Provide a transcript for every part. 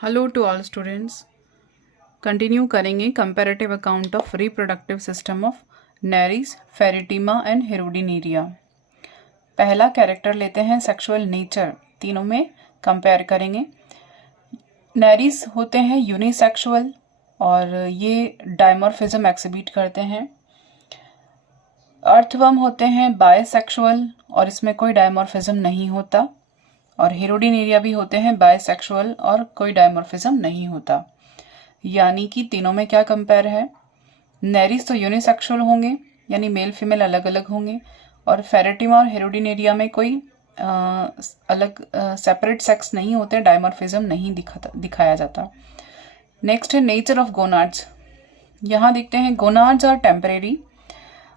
Hello to all students. Continue करेंगे comparative account of reproductive system of Nereis, Pheretima and Hirudinaria. पहला character लेते हैं sexual nature, तीनों में कंपेयर करेंगे। नेरीज होते हैं यूनिसेक्सुअल और ये डायमॉर्फिज्म एक्सिबिट करते हैं। अर्थवर्म होते हैं बायसेक्सुअल और इसमें कोई डायमॉर्फिज्म नहीं होता। और हेरोडिनेरिया भी होते हैं बायसेक्सुअल और कोई डायमॉर्फिज्म नहीं होता। यानी कि तीनों में क्या कंपेयर है, नेरीज तो यूनिसेक्सुअल होंगे यानी मेल फीमेल अलग अलग होंगे, और फेरेटिमा और हेरोडिनेरिया में कोई अलग सेपरेट सेक्स नहीं होते, डायमॉर्फिज्म नहीं दिखाया जाता। नेक्स्ट है नेचर ऑफ गोनाड्स। यहाँ देखते हैं gonads are temporary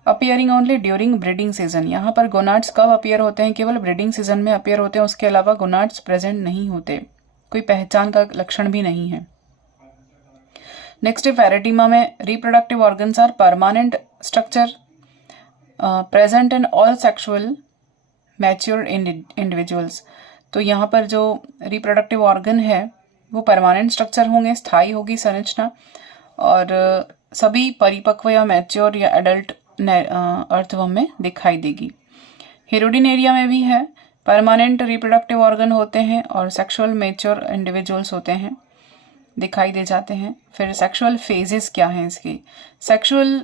appearing only during breeding season. यहाँ पर गोनाड्स कब अपियर होते हैं, केवल ब्रीडिंग सीजन में अपियर होते हैं, उसके अलावा गोनाड्स प्रेजेंट नहीं होते, कोई पहचान का लक्षण भी नहीं है। नेक्स्ट फेरेटिमा में reproductive organs are permanent structure present in all sexual mature individuals. तो यहाँ पर जो रिप्रोडक्टिव ऑर्गन है वो परमानेंट स्ट्रक्चर होंगे, स्थायी होगी संरचना, और सभी परिपक्व या मैच्योर या एडल्ट अर्थवर्म में दिखाई देगी। हेरोडिनेरिया में भी है, परमानेंट रिप्रोडक्टिव ऑर्गन होते हैं और सेक्सुअल मैच्योर इंडिविजुअल्स होते हैं, दिखाई दे जाते हैं। फिर सेक्सुअल फेजेस क्या हैं इसकी, सेक्सुअल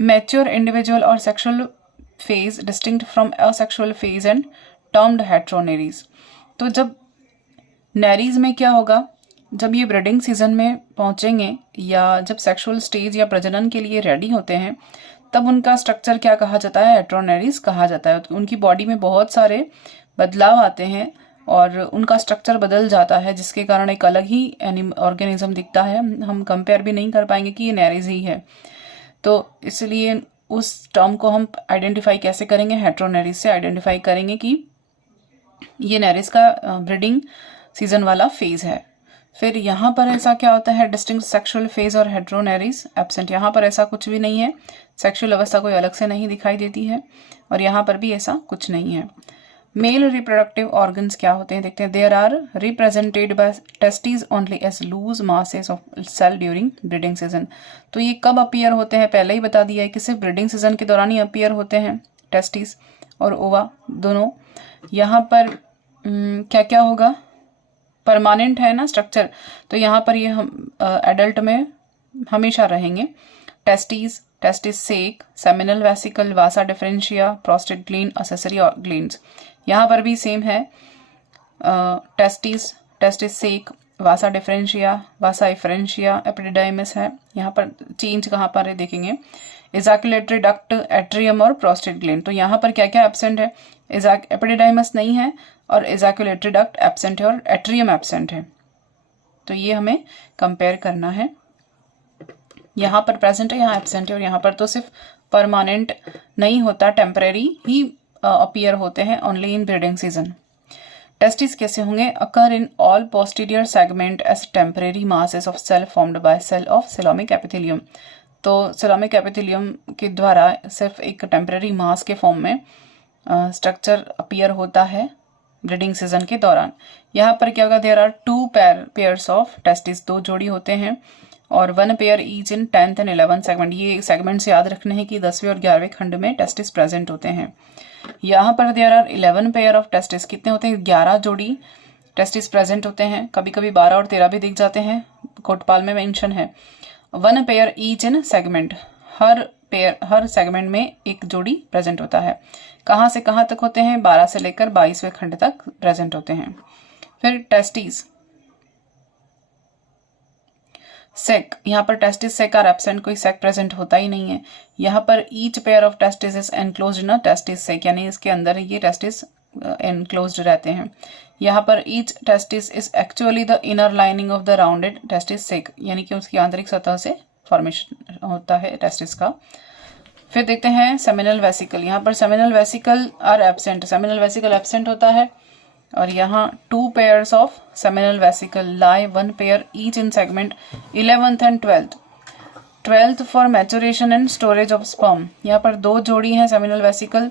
मैच्योर इंडिविजुअल और sexual phase distinct from asexual phase and termed heteronereis. तो जब नेरीज में क्या होगा, जब ये ब्रीडिंग सीजन में पहुंचेंगे या जब सेक्सुअल स्टेज या प्रजनन के लिए रेडी होते हैं तब उनका स्ट्रक्चर क्या कहा जाता है, हेट्रोनेरीज कहा जाता है। तो उनकी बॉडी में बहुत सारे बदलाव आते हैं और उनका स्ट्रक्चर बदल जाता है, जिसके कारण एक अलग ही ऑर्गेनिज्म दिखता है। हम कंपेयर भी नहीं कर पाएंगे कि ये नेरीज ही है। तो इसलिए उस टर्म को हम आइडेंटिफाई कैसे करेंगे, हेट्रोनेरीज से आइडेंटिफाई करेंगे कि ये नेरीज का ब्रीडिंग सीजन वाला फेज है। फिर यहाँ पर ऐसा क्या होता है, डिस्टिंक्ट सेक्सुअल फेज और हेट्रोनेरीज एब्सेंट। यहाँ पर ऐसा कुछ भी नहीं है, सेक्सुअल अवस्था कोई अलग से नहीं दिखाई देती है, और यहाँ पर भी ऐसा कुछ नहीं है। मेल रिप्रोडक्टिव ऑर्गन्स क्या होते हैं देखते हैं। There are represented by testis only as loose masses of cell during breeding season. तो ये कब अपीयर होते हैं, पहले ही बता दिया है कि सिर्फ ब्रीडिंग सीजन के दौरान ही अपीयर होते हैं टेस्टिस और ओवा दोनों। यहाँ पर क्या क्या होगा, परमानेंट है ना स्ट्रक्चर, तो यहाँ पर ये हम एडल्ट में हमेशा रहेंगे। Testis, testis sac, seminal vesicle, vasa deferentia, prostate gland, accessory glands. यहाँ पर भी सेम है, testis, testis sac, vasa deferentia, vasa deferentia, epididymis है। यहाँ पर चेंज कहाँ पर है देखेंगे, इजैकुलेटरी डक्ट, एट्रियम और प्रोस्टेट ग्लैंड। तो यहाँ पर क्या क्या एब्सेंट है, एपिडिडाइमिस नहीं है और इजैकुलेटरी डक्ट एब्सेंट है और एट्रियम एब्सेंट है। तो ये हमें कंपेयर करना है, यहाँ पर प्रेजेंट है, यहाँ एब्सेंट है, और यहाँ पर तो सिर्फ परमानेंट नहीं होता, टेम्परेरी ही अपीयर होते हैं only in breeding season. Testis कैसे होंगे, occur in all posterior segment as temporary masses of cell formed by cell of coelomic epithelium. तो सिलोमिक एपिथेलियम के द्वारा सिर्फ एक टेम्परेरी मास के फॉर्म में स्ट्रक्चर अपीयर होता है ब्रीडिंग सीजन के दौरान। यहाँ पर क्या होगा, there are 2 pairs of testis, 2 जोड़ी होते हैं, और 1 pair each in 10th and 11th segment. ये सेगमेंट से याद रखना है कि 10वें और 11वें खंड में टेस्टिस प्रेजेंट होते हैं। यहाँ पर there are 11 pair of testis, कितने होते हैं, 11 जोड़ी टेस्टिस प्रेजेंट होते हैं, कभी कभी 12 और 13 भी दिख जाते हैं, कोटपाल में मेंशन है। 1 pair each in segment, her segment में एक जोड़ी प्रेजेंट होता है। कहाँ से कहाँ तक होते हैं, 12 से लेकर 22वें खंड तक प्रेजेंट होते हैं। फिर टेस्टिस सेक, यहाँ पर टेस्टिस सेक आर एब्सेंट, कोई सेक प्रेजेंट होता ही नहीं है। यहाँ पर each pair of testis is enclosed in a testis sac, यानी इसके अंदर ये टेस्टिस एनक्लोज्ड रहते हैं। यहाँ पर each testis is actually the inner lining of the rounded testis sac, यानी कि उसकी आंतरिक सतह से फॉर्मेशन होता है टेस्टिस का। फिर देखते हैं सेमिनल वेसिकल, यहाँ पर seminal vesicle are absent, seminal vesicle absent होता है, और यहाँ 2 pairs of seminal vesicle lie, 1 pair each in segment 11th and 12th for maturation and storage of sperm. यहाँ पर 2 जोड़ी हैं सेमिनल वेसिकल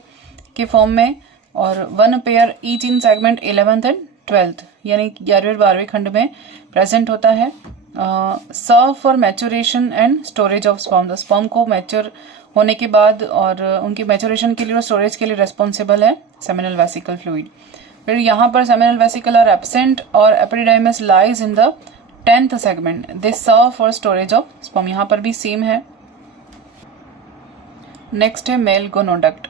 के फॉर्म में, और 1 pair each in segment 11th and 12th यानी 11वें-12वें खंड में प्रेजेंट होता है। Serve for maturation and storage of sperm, the sperm को मैच्योर होने के बाद और उनकी मैच्योरेशन के लिए और स्टोरेज के लिए रेस्पॉन्सिबल है सेमिनल वेसिकल फ्लूइड। फिर यहाँ पर सेमिनल वेसिकल आर एब्सेंट और epididymis lies in the 10th segment, they serve for storage of sperm, यहाँ पर भी सेम है। नेक्स्ट है मेल गोनोडक्ट,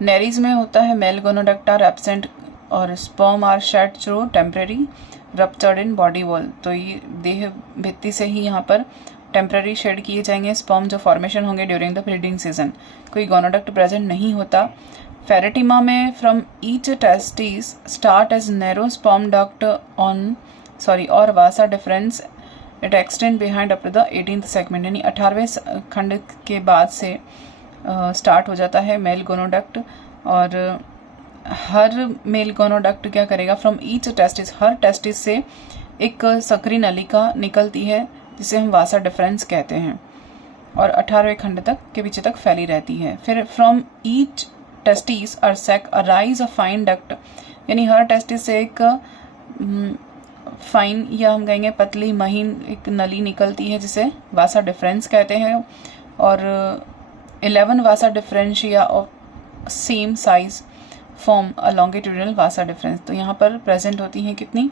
नेरीज में होता है मेल गोनोडक्ट आर एब्सेंट और sperm are shed through temporary ruptured in body wall, तो ये देह भित्ति से ही यहाँ पर टेम्परेरी शेड किए जाएंगे स्पर्म जो फॉर्मेशन होंगे ड्यूरिंग द ब्रीडिंग सीजन। कोई गोनोडक्ट प्रेजेंट नहीं होता। फेरेटिमा में from each testis start as narrow sperm duct on और vasa deferens it extend behind up to the 18th segment, यानी 18वें खंड के बाद से स्टार्ट हो जाता है मेल गोनोडक्ट। और हर मेल गोनोडक्ट क्या करेगा, from each testis, her testis से एक सक्रिय नलिका निकलती है जिसे हम वासा डिफरेंस कहते हैं और 18वें खंड तक के पीछे तक फैली रहती है। फिर फ्रॉम ईच टेस्टिस और sac arise a fine duct, यानी हर टेस्टिस से एक फाइन या हम कहेंगे पतली महीन एक नली निकलती है जिसे वासा डिफरेंस कहते हैं। और 11 vasa deferentia of same size form a longitudinal vasa deferens, तो यहाँ पर प्रेजेंट होती हैं कितनी,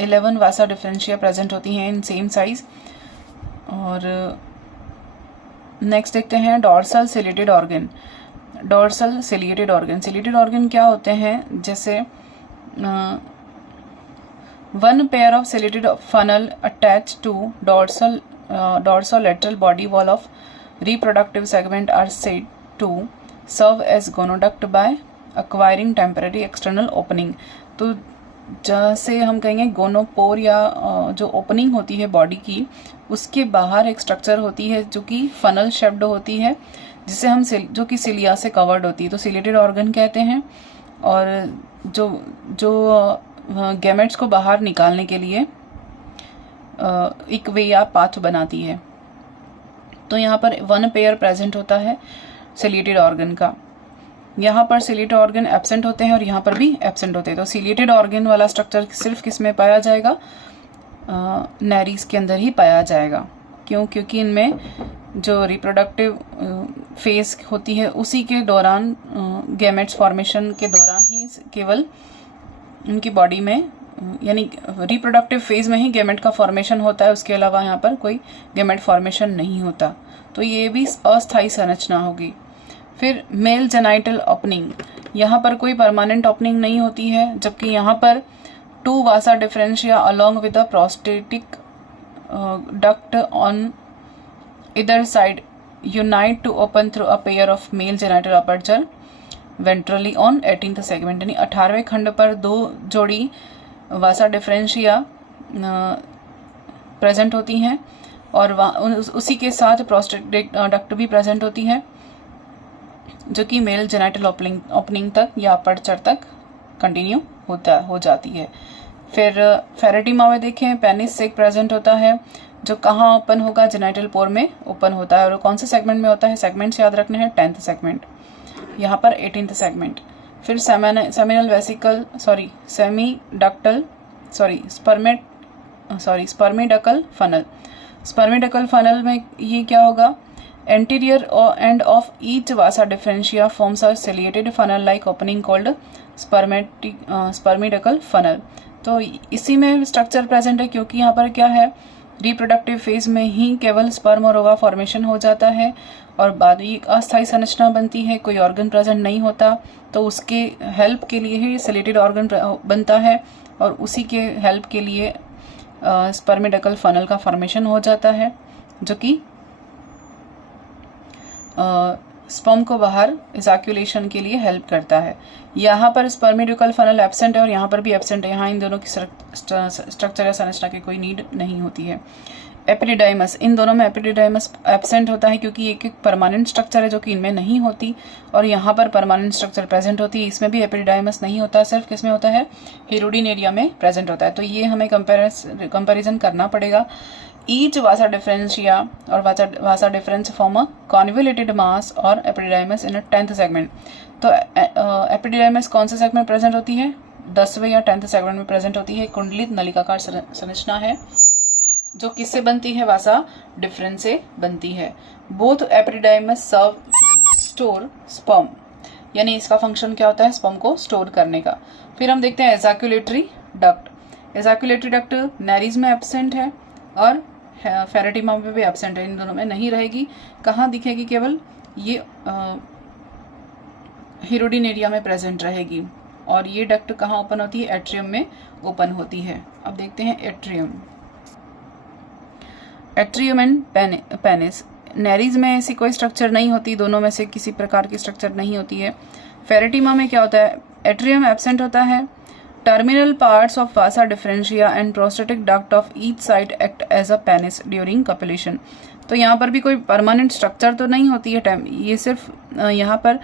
11 वासा डिफरेंशिया प्रेजेंट होती हैं इन सेम साइज। और नेक्स्ट देखते हैं dorsal ciliated organ. Dorsal ciliated organ, ciliated organ क्या होते हैं, जैसे one pair of ciliated funnel attach to dorsolateral body wall of reproductive segment are said to serve as gonoduct by acquiring temporary external opening। तो जैसे हम कहेंगे gonopore या जो ओपनिंग होती है बॉडी की, उसके बाहर एक स्ट्रक्चर होती है जो कि फनल शेप्ड होती है जिसे हम जो कि सिलिया से कवर्ड होती है, तो सिलेटेड ऑर्गन कहते हैं। और जो गैमेट्स को बाहर निकालने के लिए एक वे या पाथ बनाती है। तो यहाँ पर 1 पेयर प्रेजेंट होता है सिलिएटेड ऑर्गन का। यहाँ पर सिलिएटेड ऑर्गन एब्सेंट होते हैं और यहाँ पर भी एब्सेंट होते हैं। तो सिलिएटेड ऑर्गन वाला स्ट्रक्चर सिर्फ किस में पाया जाएगा, नैरीज के अंदर ही पाया जाएगा। क्यों? क्योंकि इनमें जो रिप्रोडक्टिव फेज होती है उसी के दौरान, गैमेट्स फॉर्मेशन के दौरान ही केवल उनकी बॉडी में, यानी रिप्रोडक्टिव फेज में ही गैमेट का फॉर्मेशन होता है, उसके अलावा यहाँ पर कोई गैमेट फॉर्मेशन नहीं होता। तो ये भी अस्थायी संरचना होगी। फिर मेल जेनाइटल ओपनिंग, यहाँ पर कोई परमानेंट ओपनिंग नहीं होती है, जबकि यहाँ पर 2 vasa deferentia along with the prostatic duct on इधर side unite to open through a pair of male genital aperture ventrally on 18th segment, यानी 18वें खंड पर 2 जोड़ी वासा डिफरेंशिया प्रेजेंट होती हैं और उसी के साथ प्रोस्टेटिक डक्ट भी प्रेजेंट होती है जो कि मेल जेनाइटल ओपनिंग तक या अपर्चर तक कंटिन्यू हो जाती है। फिर फेरेटिमा में देखें पेनिस सेक प्रेजेंट होता है जो कहाँ ओपन होगा, जेनाइटल पोर में ओपन होता है। और कौन से सेगमेंट में होता है, सेगमेंट्स याद रखने हैं 10th सेगमेंट, यहाँ पर 18th सेगमेंट। फिर seminal vesicle spermiducal funnel, spermiducal funnel में ये क्या होगा, anterior end of each vasa deferentia forms a ciliated funnel like opening called spermiducal funnel. तो इसी में स्ट्रक्चर प्रेजेंट है क्योंकि यहाँ पर क्या है, रिप्रोडक्टिव फेज में ही केवल स्पर्म और ओवा फॉर्मेशन हो जाता है और बाद में एक अस्थायी संरचना बनती है, कोई ऑर्गन प्रेजेंट नहीं होता, तो उसके हेल्प के लिए ही सिलेटेड ऑर्गन बनता है और उसी के हेल्प के लिए स्पर्मिडकल फनल का फॉर्मेशन हो जाता है जो कि स्पर्म को बाहर इजैक्यूलेशन के लिए हेल्प करता है। यहाँ पर स्पर्मिडकल फनल एब्सेंट है और यहाँ पर भी एब्सेंट है, यहाँ इन दोनों की स्ट्रक्चर या संरचना की कोई नीड नहीं होती है। एपिडिडाइमस, इन दोनों में एपिडिडाइमस एब्सेंट होता है क्योंकि एक परमानेंट स्ट्रक्चर है जो कि इनमें नहीं होती और यहाँ पर परमानेंट स्ट्रक्चर प्रेजेंट होती है, इसमें भी एपिडिडाइमस नहीं होता, सिर्फ किसमें होता है, हिरुडिन एरिया में प्रेजेंट होता है। तो ये हमें कंपैरिजन करना पड़ेगा ईच वासा डिफरेंशिया और vasa difference form a convoluted मास और एपिडिडाइमस इन अ 10th सेगमेंट। तो एपिडिडाइमस कौन से सेगमेंट प्रेजेंट होती है? 10वें या 10th सेगमेंट में प्रेजेंट होती है। कुंडलित नलिकाकार संरचना है जो किससे बनती है? वासा डिफरेंस से बनती है। बोथ एपिडिडाइमस सर्व स्टोर स्पर्म, यानी इसका फंक्शन क्या होता है? स्पर्म को स्टोर करने का। फिर हम देखते हैं एजाक्यूलेटरी डक्ट। एजाक्यूलेटरी डक्ट नेरीज में एब्सेंट है और फेरेटिमा में भी एब्सेंट है, इन दोनों में नहीं रहेगी। कहाँ दिखेगी? केवल ये हिरोडिन एरिया में प्रेजेंट रहेगी। और ये डक्ट कहाँ ओपन होती है? एट्रियम में ओपन होती है। अब देखते हैं atrium. Atrium and penis, Nereis में ऐसी कोई स्ट्रक्चर नहीं होती, दोनों में से किसी प्रकार की स्ट्रक्चर नहीं होती है। फेरेटिमा में क्या होता है? एट्रियम एब्सेंट होता है। Terminal parts of vasa deferentia and prostatic duct of each side act as a penis during copulation. तो यहाँ पर भी कोई परमानेंट स्ट्रक्चर तो नहीं होती है, ये सिर्फ यहाँ पर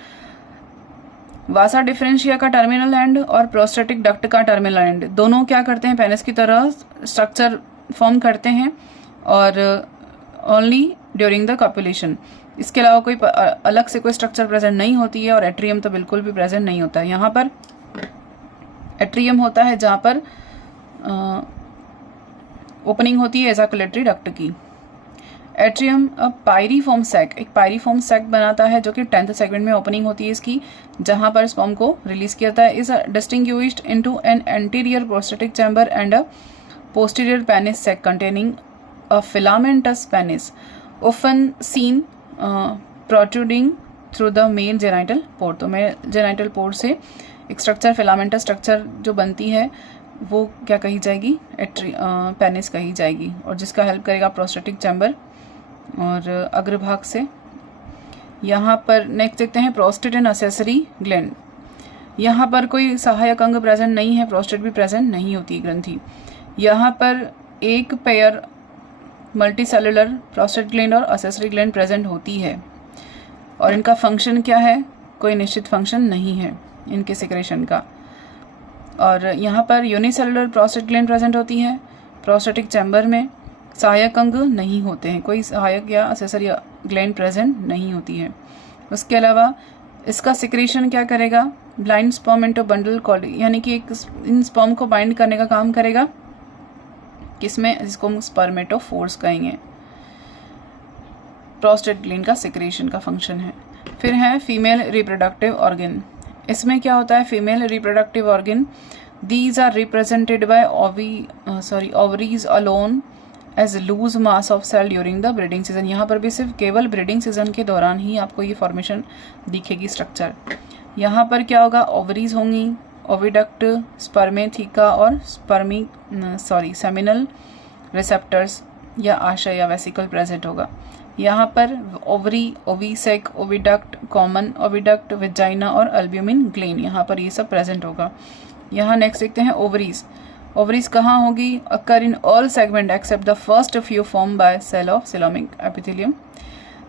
वासा डिफरेंशिया का टर्मिनल एंड और प्रोस्टेटिक डक्ट का टर्मिनल एंड दोनों क्या करते हैं? पेनिस की तरह स्ट्रक्चर फॉर्म करते हैं और ओनली ड्यूरिंग द कपुलेशन। इसके अलावा कोई अलग से कोई स्ट्रक्चर प्रेजेंट नहीं होती है और एट्रियम तो बिल्कुल भी प्रेजेंट नहीं होता है। यहाँ पर एट्रियम होता है जहाँ पर ओपनिंग होती है एजाकुलेटरी डक्ट की। एट्रियम पायरीफॉर्म सैक, एक पायरीफॉर्म सैक बनाता है जो कि 10th सेगमेंट में ओपनिंग होती है इसकी, जहां पर स्पर्म को रिलीज किया जाता है। Is distinguished into an anterior prostatic chamber and a posterior penis sac containing a filamentous penis often seen protruding through the male genital port. तो मेल जेनाइटल पोर्ट से एक स्ट्रक्चर, फिलामेंटस स्ट्रक्चर जो बनती है वो क्या कही जाएगी? पेनिस कही जाएगी, और जिसका हेल्प करेगा प्रोस्टेटिक चैम्बर और अग्रभाग से। यहाँ पर नेक्स्ट देखते हैं प्रोस्टेट एंड असेसरी ग्लैंड। यहाँ पर कोई सहायक अंग प्रेजेंट नहीं है, प्रोस्टेट भी प्रेजेंट नहीं होती ग्रंथि। यहाँ पर एक पेयर मल्टीसेलुलर प्रोस्टेट ग्लैंड और असेसरी ग्लैंड प्रेजेंट होती है और इनका फंक्शन क्या है? कोई निश्चित फंक्शन नहीं है इनके सिक्रेशन का। और यहाँ पर यूनिसेलुलर प्रोस्टेट ग्लैंड प्रेजेंट होती है प्रोस्टेटिक चैम्बर में। सहायक अंग नहीं होते हैं, कोई सहायक या असेसरी ग्लैंड प्रेजेंट नहीं होती है। उसके अलावा इसका सिक्रेशन क्या करेगा? Blind sperm into bundle called, यानी कि एक इन स्पर्म को बाइंड करने का काम करेगा। किसमें? जिसको हम स्पर्मेटोफोर्स कहेंगे। प्रोस्टेट ग्लैंड का सिक्रेशन का फंक्शन है। फिर है फीमेल रिप्रोडक्टिव ऑर्गन। इसमें क्या होता है? Female reproductive organ, these are represented by ovaries alone as loose mass of cell during the breeding season. यहाँ पर भी सिर्फ केवल ब्रीडिंग सीजन के दौरान ही आपको ये फॉर्मेशन दिखेगी स्ट्रक्चर। यहाँ पर क्या होगा? ओवरीज होंगी, ओविडक्ट, स्पर्मेथिका और सेमिनल रिसेप्टर्स या आशय या वेसिकल प्रेजेंट होगा। यहाँ पर ovary, ovisac, oviduct, common oviduct, vagina और अल्ब्यूमिन ग्लैंड, यहाँ पर ये सब प्रेजेंट होगा। यहाँ नेक्स्ट देखते हैं ओवरीज। ओवरीज कहाँ होगी? Occur in all segment except the first few form by cell of coelomic epithelium.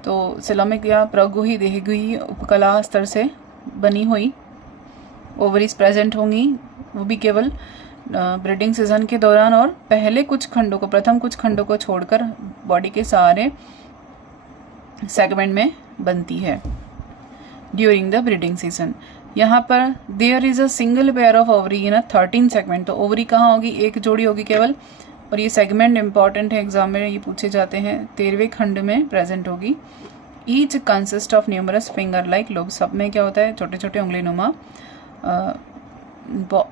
तो सिलोमिक या प्रगुही देहगुही उपकला स्तर से बनी हुई ओवरीज प्रेजेंट होंगी, वो भी केवल ब्रीडिंग सीजन के दौरान और प्रथम कुछ खंडों को छोड़कर बॉडी के सारे सेगमेंट में बनती है ड्यूरिंग द ब्रीडिंग सीजन। यहाँ पर there is a single pair of ovary in a 13 segment. तो ओवरी कहाँ होगी? एक जोड़ी होगी केवल, और ये सेगमेंट इंपॉर्टेंट है, एग्जाम में ये पूछे जाते हैं। 13वें खंड में प्रेजेंट होगी। Each consist of numerous finger like lobe. सब में क्या होता है? छोटे छोटे उंगली नुमा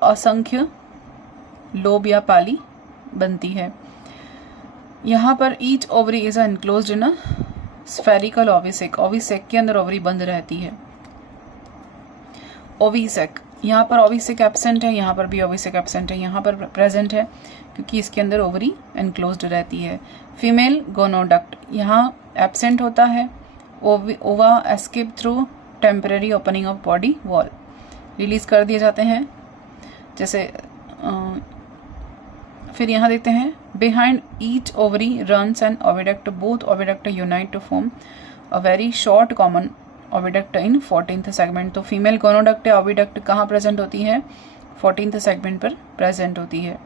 असंख्य लोब या पाली बनती है। यहाँ पर each ovary is enclosed in a spherical ovisac. Ovisac के अंदर ओवरी बंद रहती है। ओविसेक, यहाँ पर ओविसेक एब्सेंट है, यहाँ पर भी ओविसेक एब्सेंट है, यहाँ पर प्रेजेंट है क्योंकि इसके अंदर ओवरी एनक्लोज्ड रहती है। फीमेल गोनोडक्ट यहाँ एब्सेंट होता है। Ova escape through temporary opening of body wall, release कर दिए जाते हैं जैसे। फिर यहाँ देखते हैं behind each ovary runs an oviduct, both oviduct unite to form a very short common oviduct in 14th segment. तो फीमेल गोनोडक्ट या ओविडक्ट कहाँ प्रेजेंट होती है? 14th सेगमेंट पर प्रेजेंट होती है।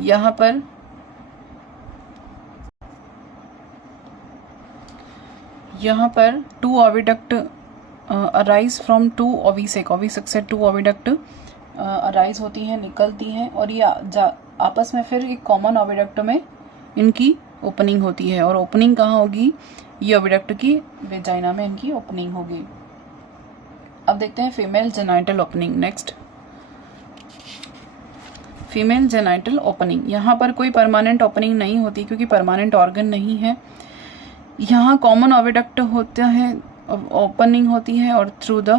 यहाँ पर यहाँ पर 2 ओविडक्ट अराइज फ्रॉम 2 ओविसेक, ओविसेक से 2 ओविडक्ट अराइज होती हैं, निकलती हैं, और ये आपस में फिर एक कॉमन ओविडक्ट में इनकी ओपनिंग होती है। और ओपनिंग कहाँ होगी? ये ओविडक्ट की वेजाइना में इनकी ओपनिंग होगी। अब देखते हैं female genital opening. Next, female genital opening. यहाँ पर कोई परमानेंट ओपनिंग नहीं होती क्योंकि परमानेंट ऑर्गन नहीं है। यहाँ कॉमन ओविडक्ट होता है, ओपनिंग होती है, और through the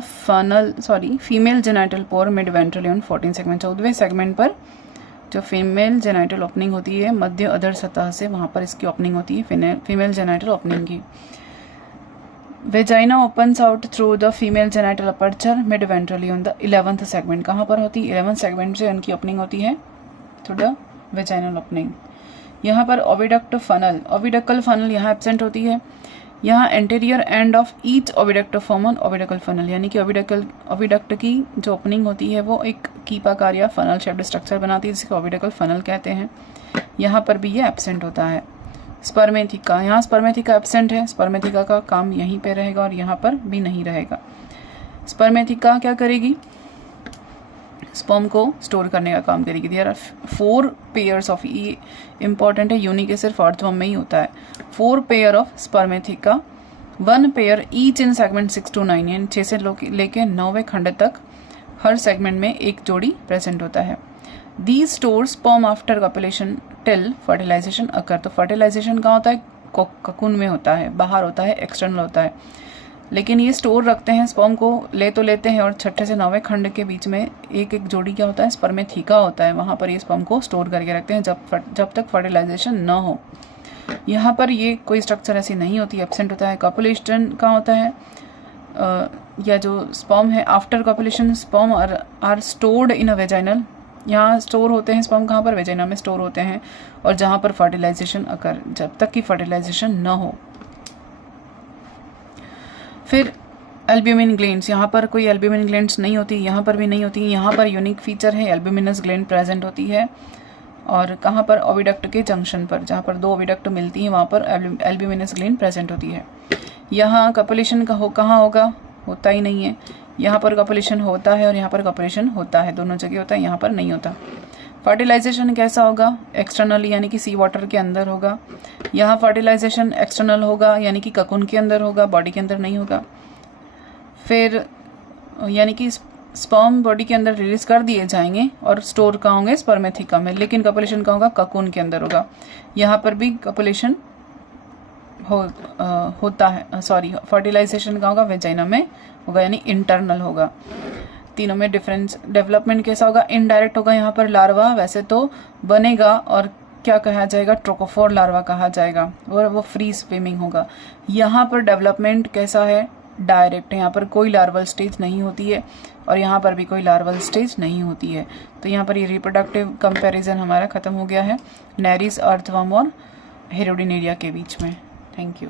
female genital pore mid ventral यून 14 सेगमेंट, 14वें सेगमेंट पर जो फीमेल जेनाइटल ओपनिंग होती है मध्य अधर सतह से, वहाँ पर इसकी ओपनिंग होती है फीमेल जेनाइटल ओपनिंग की। Vagina opens out through the female genital aperture mid ventrally on the 11th segment. कहाँ पर होती है? 11th सेगमेंट से उनकी ओपनिंग होती है थ्रू द वेजाइनल ओपनिंग। यहाँ पर ओविडक्ट फनल, ओविडकल फनल यहाँ एब्सेंट होती है। यहाँ anterior end of each oviduct form on oviducal funnel, यानी कि ओविडक्ट की जो ओपनिंग होती है वो एक कीपाकार या फनल शेप्ड स्ट्रक्चर बनाती है, जिसको ओविडकल फनल कहते हैं। यहाँ पर भी ये एब्सेंट होता है। स्पर्मेथिका, यहाँ स्पर्मेथिका एब्सेंट है, स्पर्मेथिका का काम यहीं पे रहेगा और यहाँ पर भी नहीं रहेगा। स्पर्मेथिका क्या करेगी? स्पर्म को स्टोर करने का काम करेगी। देयर आर 4 पेयर्स ऑफ, ये इंपॉर्टेंट है, यूनिक सिर्फ अर्थवर्म में ही होता है। 4 pair of spermatheca, 1 pair each in segment 6 to 9, यानी 6 से लेके 9वें खंड तक हर सेगमेंट में एक जोड़ी प्रेजेंट होता है। These store sperm after copulation till fertilization occur। तो फर्टिलाइजेशन कहाँ होता है? ककून में होता है, बाहर होता है, एक्सटर्नल होता है। लेकिन ये स्टोर रखते हैं स्पर्म को, ले तो लेते हैं, और 6ठे से 9वें खंड के बीच में एक एक जोड़ी क्या होता है? स्पर्मेथिका होता है। वहाँ पर ये स्पर्म को स्टोर करके रखते हैं जब तक फर्टिलाइजेशन न हो। यहाँ पर ये कोई स्ट्रक्चर ऐसी नहीं होती, एब्सेंट होता है। कॉपुलेशन कहाँ होता है? या जो स्पर्म है after copulation sperm are stored in a vaginal, यहाँ स्टोर होते हैं स्पर्म, कहाँ पर? वेजाइना में स्टोर होते हैं, और जहाँ पर फर्टिलाइजेशन अकर, जब तक कि फर्टिलाइजेशन न हो। फिर एल्ब्यूमिन ग्लैंड्स, यहाँ पर कोई एल्ब्यूमिन ग्लैंड्स नहीं होती, यहाँ पर भी नहीं होती। यहाँ पर यूनिक फीचर है, एल्ब्यूमिनस ग्लैंड प्रेजेंट होती है। और कहाँ पर? ओविडक्ट के जंक्शन पर, जहाँ पर 2 ओविडक्ट मिलती हैं वहाँ पर एल्ब्यूमिनस ग्लैंड प्रेजेंट होती है। यहाँ कॉपुलेशन कहाँ होगा? होता ही नहीं है। यहाँ पर कॉपुलेशन होता है और यहाँ पर कॉपुलेशन होता है, दोनों जगह होता है, यहाँ पर नहीं होता। फर्टिलाइजेशन कैसा होगा? एक्सटर्नली, यानी कि सी वाटर के अंदर होगा। यहाँ फर्टिलाइजेशन एक्सटर्नल होगा, यानी कि ककून के अंदर होगा, बॉडी के अंदर नहीं होगा। फिर यानी कि स्पर्म बॉडी के अंदर रिलीज कर दिए जाएंगे और स्टोर कहाँ होंगे? स्पर्मेथिका में। लेकिन कॉपुलेशन कहाँ होगा? ककून के अंदर होगा। यहाँ पर भी कॉपुलेशन होता है, फर्टिलाइजेशन कहाँ होगा? वेजाइना में होगा, यानी इंटरनल होगा। तीनों में डिफरेंस। डेवलपमेंट कैसा होगा? इनडायरेक्ट होगा। यहाँ पर लार्वा वैसे तो बनेगा और क्या कहा जाएगा? ट्रोकोफोर लार्वा कहा जाएगा, और वो फ्री स्विमिंग होगा। यहाँ पर डेवलपमेंट कैसा है? डायरेक्ट। यहाँ पर कोई लार्वल स्टेज नहीं होती है और यहाँ पर भी कोई लार्वल स्टेज नहीं होती है। तो यहाँ पर ये रिप्रोडक्टिव कंपैरिजन हमारा खत्म हो गया है नेरिस, अर्थवर्म और हेरोडिनेरिया के बीच में। Thank you.